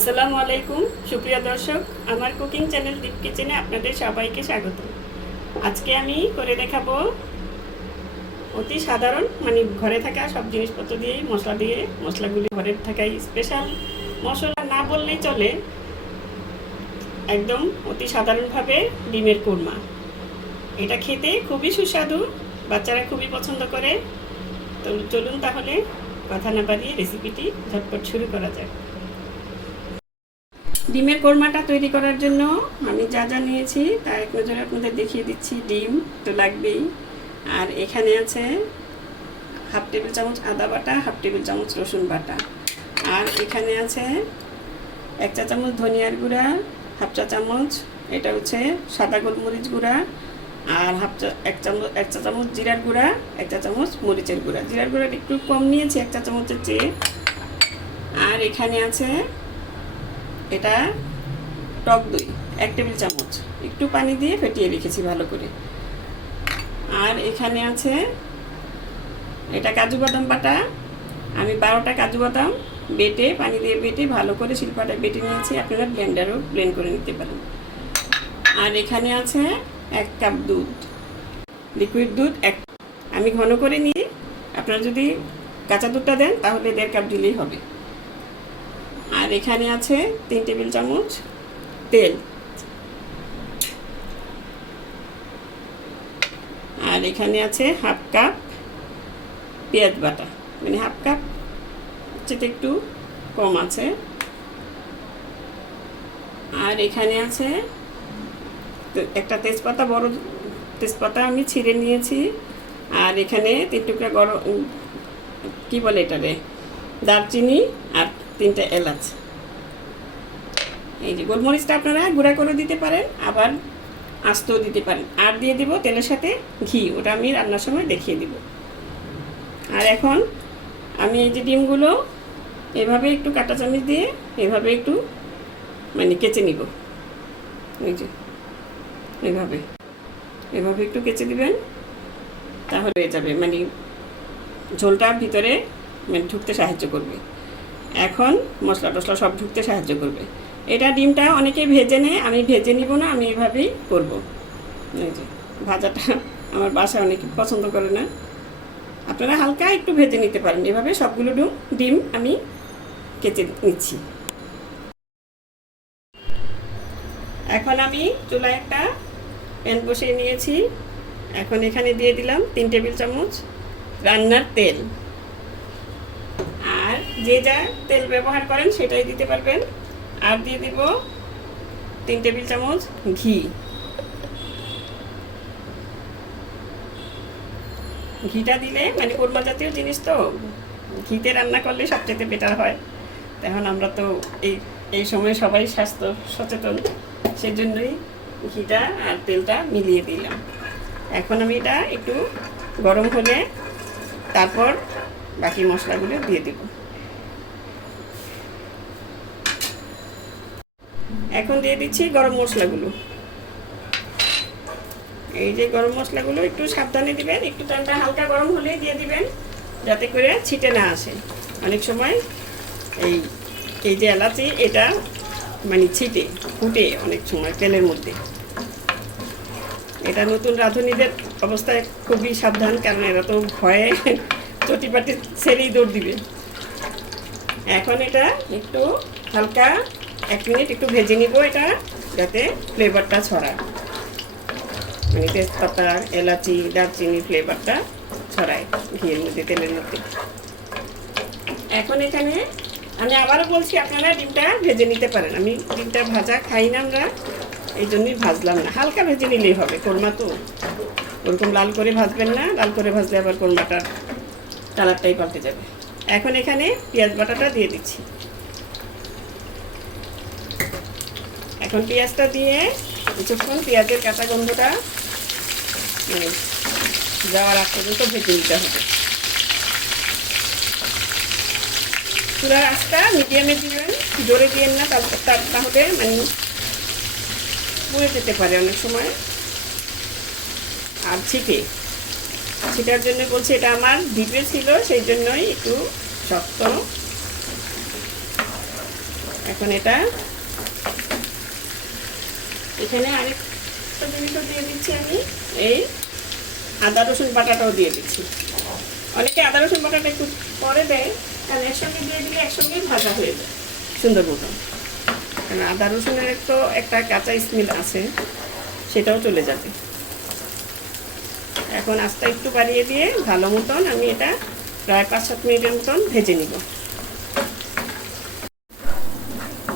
আসসালামু আলাইকুম, সুপ্রিয় দর্শক, আমার কুকিং চ্যানেল দীপ কিচেনে আপনাদের সবাইকে স্বাগত। আজকে আমি করে দেখাবো অতি সাধারণ মানে ঘরে থাকা সব জিনিসপত্র দিয়ে, মশলা দিয়ে, মশলাগুলি ঘরে থাকাই স্পেশাল মশলা না বললেই চলে, একদম অতি সাধারণভাবে ডিমের কুরমা। এটা খেতে খুবই সুস্বাদু, বাচ্চারা খুবই পছন্দ করে। তো চলুন তাহলে কথা না বাড়িয়ে রেসিপিটি ঝটপট শুরু করা যাক। ডিমের কোরমাটা তৈরি করার জন্য আমি যা যা নিয়েছি, তা এক নজরে আপনাদের দেখিয়ে দিচ্ছি। ডিম তো লাগবেই। আর এখানে আছে হাফ টেবিল চামচ আদা বাটা, হাফ টেবিল চামচ রসুন বাটা। আর এখানে আছে এক চা চামচ ধনিয়ার গুঁড়া, হাফ চা চামচ, এটা হচ্ছে সাদা গোলমরিচ গুঁড়া, আর হাফ চা, এক চামচ, এক চা চামচ জিরার গুঁড়া, এক চা চামচ মরিচের গুঁড়া। জিরার গুঁড়াটা একটু কম নিয়েছি, এক চা চামচের চেয়ে। আর এখানে আছে এটা টক দই, এক টেবিল চামচ। একটু পানি দিয়ে ফেটিয়ে রেখেছি ভালো করে। আর এখানে আছে এটা কাজু বাদাম বাটা। আমি বারোটা কাজু বাদাম বেটে, পানি দিয়ে বেটে ভালো করে শিল্পাটা বেটে নিয়েছি। আপনারা ব্লেন্ডারও ব্লেন্ড করে নিতে পারেন। আর এখানে আছে এক কাপ দুধ লিকুইড দুধ, এক আমি ঘন করে নিয়ে আপনারা যদি কাঁচা দুধটা দেন তাহলে দেড় কাপ দিলেই হবে। আর এখানে আছে তিন টেবিল চামচ তেল। আর এখানে আছে হাফ কাপ পেঁয়াজ বাটা। মানে হাফ কাপ যেটা একটু কম আছে। আর এখানে আছে একটা তেজপাতা, বড় তেজপাতা আমি ছিঁড়ে নিয়েছি। আর এখানে তিন টুকরা গরম, কী বলে এটা রে দারচিনি আর তিনটে এলাচ। এই যে গোলমরিচটা আপনারা গুঁড়া করে দিতে পারেন, আবার আস্তেও দিতে পারেন। আর দিয়ে দিব তেলের সাথে ঘি, ওটা আমি রান্নার সময় দেখিয়ে দিব। আর এখন আমি এই যে ডিমগুলো এভাবে একটু কাটা চামচ দিয়ে এভাবে একটু মানে কেচে নিব। এই যে, এভাবে এভাবে একটু কেচে দিবেন, তাহলে হয়ে যাবে। মানে ঝোলটা ভিতরে মানে ঢুকতে সাহায্য করবে। এখন মশলা টশলা সব ঢুকতে সাহায্য করবে। এটা ডিমটা অনেকে ভেজে নেয়, আমি ভেজে নিব না, আমি এভাবেই করব। এই যে, ভাজাটা আমার বাসায় অনেকে পছন্দ করে না। আপনারা হালকা একটু ভেজে নিতে পারেন। এভাবে সবগুলো ডিম ডিম আমি কেটে নিচ্ছি। এখন আমি চুলায় একটা প্যান বসিয়ে নিয়েছি। এখন এখানে দিয়ে দিলাম তিন টেবিল চামচ রান্নার তেল। আর যে যা তেল ব্যবহার করেন সেটাই দিতে পারবেন। আর দিয়ে দিব তিন টেবিল চামচ ঘি। ঘিটা দিলে মানে কোরমা জাতীয় জিনিস তো, ঘিতে রান্না করলে সবচেয়ে বেটার হয়। এখন আমরা তো এই এই সময় সবাই স্বাস্থ্য সচেতন, সেজন্যই ঘিটা আর তেলটা মিলিয়ে দিলাম। এখন আমি এটা একটু গরম হলে তারপর বাকি মশলাগুলো দিয়ে দেব। এখন দিয়ে দিচ্ছি গরম মশলাগুলো। এই যে গরম মশলাগুলো একটু সাবধানে দিবেন, একটু টানটা হালকা গরম হলে দিয়ে দিবেন, যাতে করে ছিটে না আসে। অনেক সময় এই এই যে এলাচি, এটা মানে ছিটে, ফুটে অনেক সময় তেলের মধ্যে। এটা নতুন রাঁধুনিদের অবস্থায় খুবই সাবধান, কারণ এরা তো ভয়ে চটিপাটি ছেড়েই দৌড় দিবে। এখন এটা একটু হালকা এক মিনিট একটু ভেজে নিব এটা, যাতে ফ্লেভারটা ছড়ায়। মানে তেজপাতা, এলাচি, দারচিনি ফ্লেভারটা ছড়ায় ঘিয়ের মধ্যে, তেলের মধ্যে। এখন এখানে আমি আবারও বলছি, আপনারা ডিমটা ভেজে নিতে পারেন। আমি ডিমটা ভাজা খাই না আমরা, এই জন্যই ভাজলাম না। হালকা ভেজে নিলেই হবে, কোরমা তো। ওরকম লাল করে ভাজবেন না, লাল করে ভাজলে আবার কোরমাটার কালারটাই পাল্টে যাবে। এখন এখানে পেঁয়াজ বাটাটা দিয়ে দিচ্ছি। এখন পেঁয়াজটা দিয়ে কিছুক্ষণ পেঁয়াজের কাঁচা গন্ধটা মানে যাওয়ার আগ পর্যন্ত ভেজে নিতে হবে। চুলার আঁচটা মিডিয়ামে দিবেন, জোরে দিবেন না তাহলে মানে পুড়ে যেতে পারে অনেক সময়। আর ছিটে। ছিটার জন্য বলছি এটা আমার ডিপে ছিল, সেই জন্যই একটু শক্ত। এখন এটা এখানে আরেকটা জিনিসও দিয়ে দিচ্ছি আমি। এই আদা, রসুন বাটাটাও দিয়ে দিচ্ছি। অনেকে আদা, রসুন বাটাটা একটু পরে দেয়, কারণ একসঙ্গে দিয়ে দিলে একসঙ্গে ভাজা হয়ে যায়, সুন্দর মতন কারণ আদা, রসুনের তো একটা কাঁচা স্মেল আছে, সেটাও চলে যাবে। এখন আস্তে একটু বাড়িয়ে দিয়ে ভালো মতন আমি এটা প্রায় পাঁচ সাত মিনিটের মতন ভেজে নিব।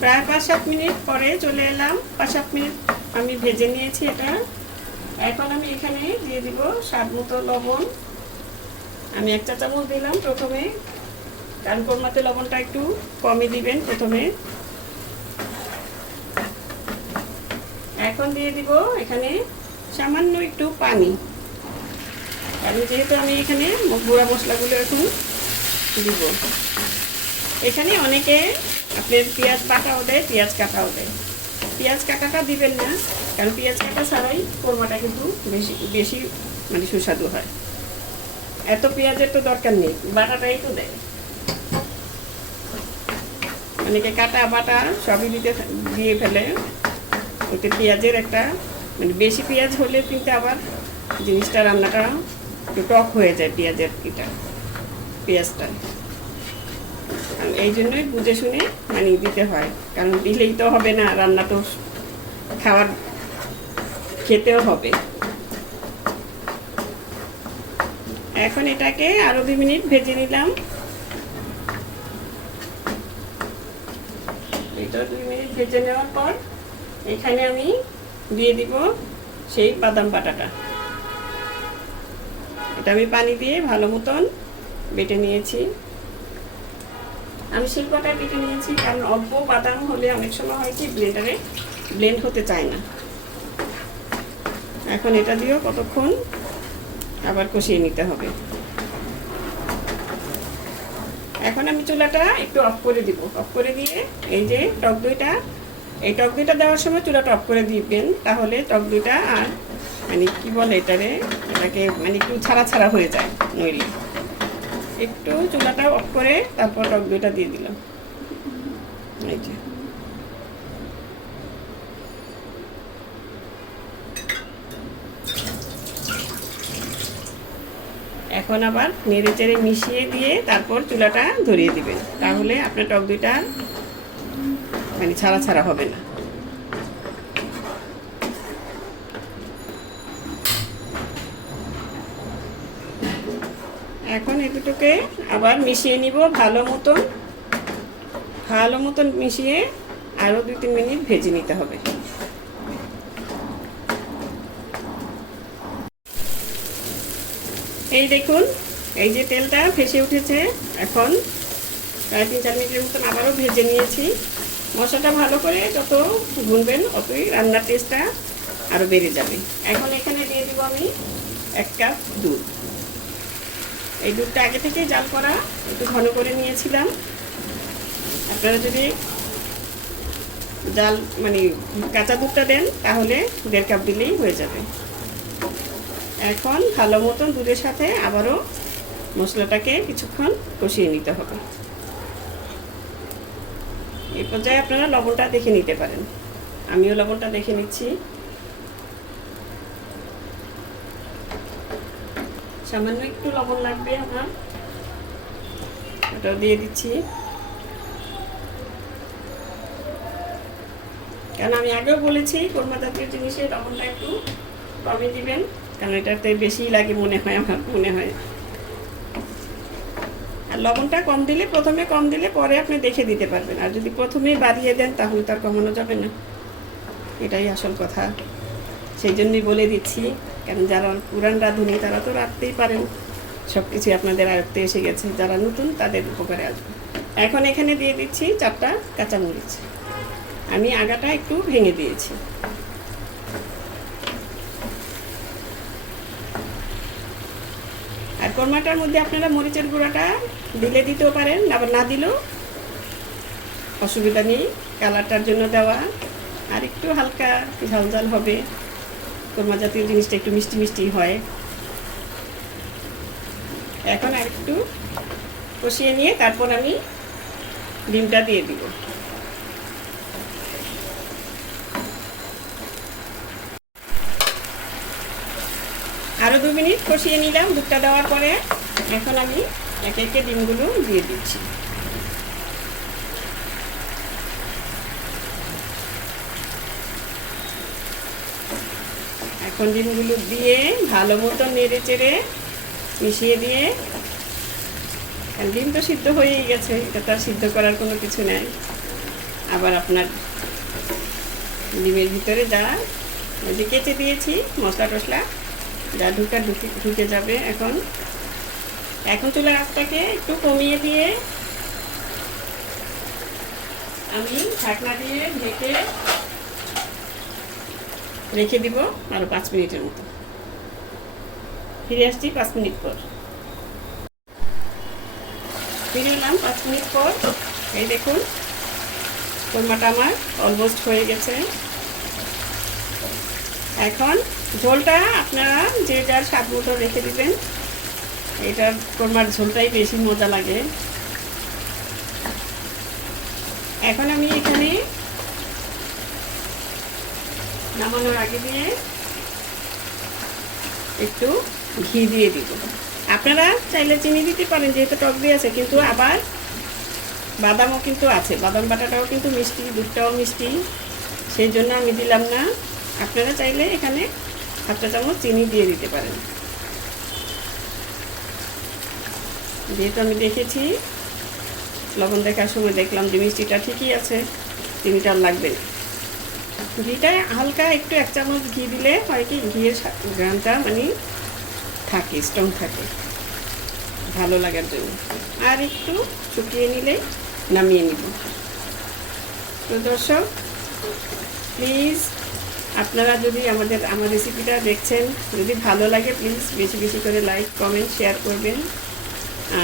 প্রায় পাঁচ সাত মিনিট পরে চলে এলাম। পাঁচ সাত মিনিট আমি ভেজে নিয়েছি এটা। এখন আমি এখানে দিয়ে দিব স্বাদ মতো লবণ। আমি একটা চামচ দিলাম প্রথমে। কারণ কোরমাতে লবণটা একটু কমই দিবেন প্রথমে। এখন দিয়ে দিব এখানে সামান্য একটু পানি। কারণ যেহেতু আমি এখানে গুঁড়া মশলাগুলো এখন দিব। এখানে অনেকে আপনার পেঁয়াজ বাটাও দেয় পেঁয়াজ কাটাও দেয় পেঁয়াজ কাটাটা দিবেন না, কারণ পেঁয়াজ কাটা ছাড়াই কোরমাটা কিন্তু বেশি বেশি মানে সুস্বাদু হয়। এত পেঁয়াজের তো দরকার নেই, বাটাটাই তো দেয়। অনেকে কাটা বাটা সবই দিতে দিয়ে ফেলে। ওতে পেঁয়াজের একটা মানে বেশি পেঁয়াজ হলে কিন্তু আবার জিনিসটা রান্নাটা একটু টক হয়ে যায় পেঁয়াজের এটা, পেঁয়াজটা। এই জন্যই বুঝে শুনে মানে দিতে হয়। কারণ দিলেই তো হবে না, রান্না তো খাওয়ার খেতেও হবে। এখন এটাকে আরও দুই মিনিট ভেজে নিলাম। এটা দুই মিনিট ভেজে নেওয়ার পর এখানে আমি দিয়ে দিব সেই বাদাম বাটাটা। এটা আমি পানি দিয়ে ভালো মতন বেটে নিয়েছি। আমি শিল্পটা বেটে নিয়েছি, কারণ অল্প বাদাম হলে অনেক সময় হয় কি, ব্লেন্ডারে ব্লেন্ড হতে চায় না। এখন এটা দিয়েও কতক্ষণ আবার কষিয়ে নিতে হবে। এখন আমি চুলাটা একটু অফ করে দিব। অফ করে দিয়ে এই যে টক দইটা, এই টক দইটা দেওয়ার সময় চুলাটা অফ করে দিবেন, তাহলে টক দইটা আর মানে কি বলে এটারে? এটাকে মানে একটু ছাড়া ছাড়া হয়ে যায়, নইলে। একটু চুলাটা অফ করে তারপর টক দইটা দিয়ে দিলাম। এই যে। এখন আবার নেড়ে চেড়ে মিশিয়ে দিয়ে তারপর চুলাটা ধরিয়ে দিবেন। তাহলে আপনার টক দইটা মানে ছাড়া ছাড়া হবে না। এখন দুটোকে আবার মিশিয়ে নিব ভালো মতন। ভালো মতন মিশিয়ে আরও দুই তিন মিনিট ভেজে নিতে হবে। এই দেখুন, এই যে তেলটা ভেসে উঠেছে, এখন প্রায় তিন চার মিনিটের মতন আবারও ভেজে নিয়েছি। মশলাটা ভালো করে যত ভুনবেন অতই রান্নার টেস্টটা আরও বেড়ে যাবে। এখন এখানে দিয়ে দিব আমি এক কাপ দুধ। এই দুধটা আগে থেকেই জাল করা, একটু ঘন করে নিয়েছিলাম। আপনারা যদি জাল মানে কাঁচা দুধটা দেন, তাহলে দেড় কাপ দিলেই হয়ে যাবে। এখন ভালো মতন দুধের সাথে আবারও মশলাটাকে কিছুক্ষণ কষিয়ে নিতে হবে। এই পর্যায়ে আপনারা লবণটা দেখে নিতে পারেন। আমিও লবণটা দেখে নিচ্ছি। সামান্য একটু লবণ লাগবে আমার। ওটাও দিয়ে দিচ্ছি। কারণ আমি আগেও বলেছি, কোরমা জাতীয় জিনিসে লবণটা একটু কমে দিবেন, কারণ এটাতে বেশি লাগে মনে হয়, আমার মনে হয়। আর লবণটা কম দিলে, প্রথমে কম দিলে পরে আপনি দেখে দিতে পারবেন। আর যদি প্রথমেই বাড়িয়ে দেন, তাহলে তার কমানো যাবে না। এটাই আসল কথা। সেই জন্যই বলে দিচ্ছি। কারণ যারা পুরান রাঁধুনি, তারা তো রাখতেই পারেন। সব কিছুই আপনাদের আয়ত্তে এসে গেছে। যারা নতুন, তাদের উপকারে আসবে। এখন এখানে দিয়ে দিচ্ছি চারটা কাঁচামরিচ। আমি আগাটা একটু ভেঙে দিয়েছি। আর কর্মাটার মধ্যে আপনারা মরিচের গুঁড়াটা দিলে দিতেও পারেন, আবার না দিলেও অসুবিধা নেই। কালারটার জন্য দেওয়া। আর একটু হালকা ঝাল ঝাল হবে। কোরমা জাতীয় জিনিসটা একটু মিষ্টি মিষ্টি হয়। এখন আর একটু কষিয়ে নিয়ে তারপর আমি ডিমটা দিয়ে দিব। আরও দু মিনিট কষিয়ে নিলাম, দুধটা দেওয়ার পরে এখন আমি একে একে ডিমগুলো দিয়ে দিচ্ছি। ডিমগুলো দিয়ে ভালো মতো নেড়ে চেড়ে মিশিয়ে দিয়ে ডিম তো সিদ্ধ হয়েই গেছে, এটা তো আর সিদ্ধ করার কোনো কিছু নেই। আবার আপনার ডিমের ভিতরে যা যে কেচে দিয়েছি, মশলা টশলা যা ঢুকা ঢুকে ঢুকে যাবে এখন। এখন চুলার আঁচটাকে একটু কমিয়ে দিয়ে আমি ঢাকনা দিয়ে ঢেকে রেখে দিব আরও পাঁচ মিনিটের মতো। ফিরে আসছি পাঁচ মিনিট পর। ফিরে এলাম পাঁচ মিনিট পর। এই দেখুন, কোরমাটা আমার অলমোস্ট হয়ে গেছে। এখন ঝোলটা আপনারা যে যার স্বাদ মতো রেখে দিবেন এটার কোরমার ঝোলটাই বেশি মজা লাগে। এখন আমি এখানে নামানোর আগে দিয়ে একটু ঘি দিয়ে দিব। আপনারা চাইলে চিনি দিতে পারেন, যেহেতু টক দিয়ে আছে, কিন্তু আবার বাদামও কিন্তু আছে। বাদাম বাটাটাও কিন্তু মিষ্টি, দুধটাও মিষ্টি। সেই জন্য আমি দিলাম না। আপনারা চাইলে এখানে হাফটা চামচ চিনি দিয়ে দিতে পারেন। যেহেতু আমি দেখেছি, লবণ দেখার সময় দেখলাম যে মিষ্টিটা ঠিকই আছে, চিনিটা লাগবে না। ঘিটা হালকা একটু এক চামচ ঘি দিলে হয় কি, ঘিয়ের গ্রামটা মানে থাকে স্ট্রং থাকে। ভালো লাগার জন্য। আর একটু শুকিয়ে নিলে নামিয়ে নিব। তো দর্শক প্লিজ আপনারা যদি আমাদের, আমার রেসিপিটা দেখছেন, যদি ভালো লাগে প্লিজ বেশি বেশি করে লাইক কমেন্ট শেয়ার করবেন।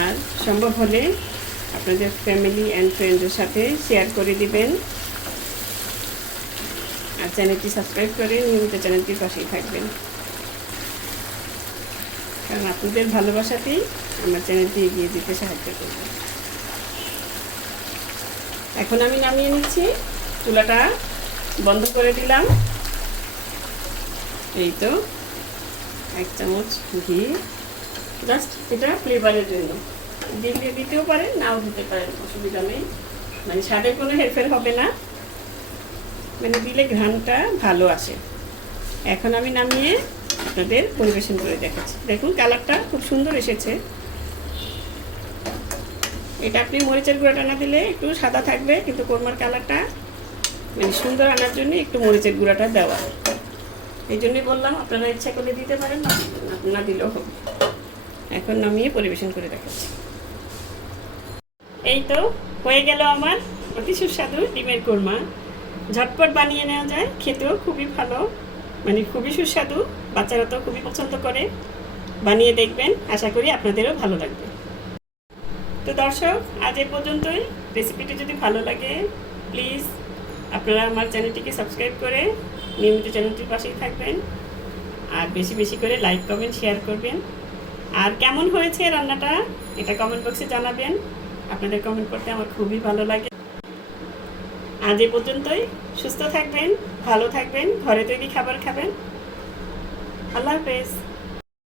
আর সম্ভব হলে আপনাদের ফ্যামিলি অ্যান্ড ফ্রেন্ডদের সাথে শেয়ার করে দিবেন। আর চ্যানেলটি সাবস্ক্রাইব করে নিয়মিত চ্যানেলটির পাশেই থাকবেন। কারণ আপনাদের ভালোবাসাতেই আমার চ্যানেলটি এগিয়ে দিতে সাহায্য করবে। এখন আমি নামিয়ে নিচ্ছি। চুলাটা বন্ধ করে দিলাম। এই তো, এক চামচ ঘি। জাস্ট এটা ফ্লেভারের জন্য। দিয়ে দিতেও পারেন, নাও দিতে পারেন, অসুবিধা নেই। মানে স্বাদের কোনো হেরফের হবে না। মানে দিলে ঘ্রাণটা ভালো আসে। এখন আমি নামিয়ে আপনাদের পরিবেশন করে দেখাচ্ছি। দেখুন, কালারটা খুব সুন্দর এসেছে। এটা আপনি মরিচের গুঁড়াটা না দিলে একটু সাদা থাকবে, কিন্তু কোরমার কালারটা মানে সুন্দর আনার জন্য একটু মরিচের গুঁড়াটা দেওয়া। এই জন্যই বললাম, আপনারা ইচ্ছা করে দিতে পারেন না না দিলেও হবে। এখন নামিয়ে পরিবেশন করে দেখাচ্ছি। এই তো, হয়ে গেল আমার অতি সুস্বাদু ডিমের কোরমা। ঝটপট বানিয়ে নেওয়া যায়, খেতেও খুবই ভালো মানে খুবই সুস্বাদু, বাচ্চারা তো খুবই পছন্দ করে। বানিয়ে দেখবেন, আশা করি আপনাদেরও ভালো লাগবে। তো দর্শক, আজ এ পর্যন্তই। রেসিপিটি যদি ভালো লাগে, প্লিজ আপনারা আমার চ্যানেলটিকে সাবস্ক্রাইব করে নিয়মিত চ্যানেলটির পাশেই থাকবেন। আর বেশি বেশি করে লাইক, কমেন্ট, শেয়ার করবেন। আর কেমন হয়েছে রান্নাটা, এটা কমেন্ট বক্সে জানাবেন। আপনাদের কমেন্ট করতে আমার খুবই ভালো লাগে। আজ এ পর্যন্তই। সুস্থ থাকবেন ভালো থাকবেন ঘরে তৈরি খাবার খাবেন। আল্লাহ হাফেজ।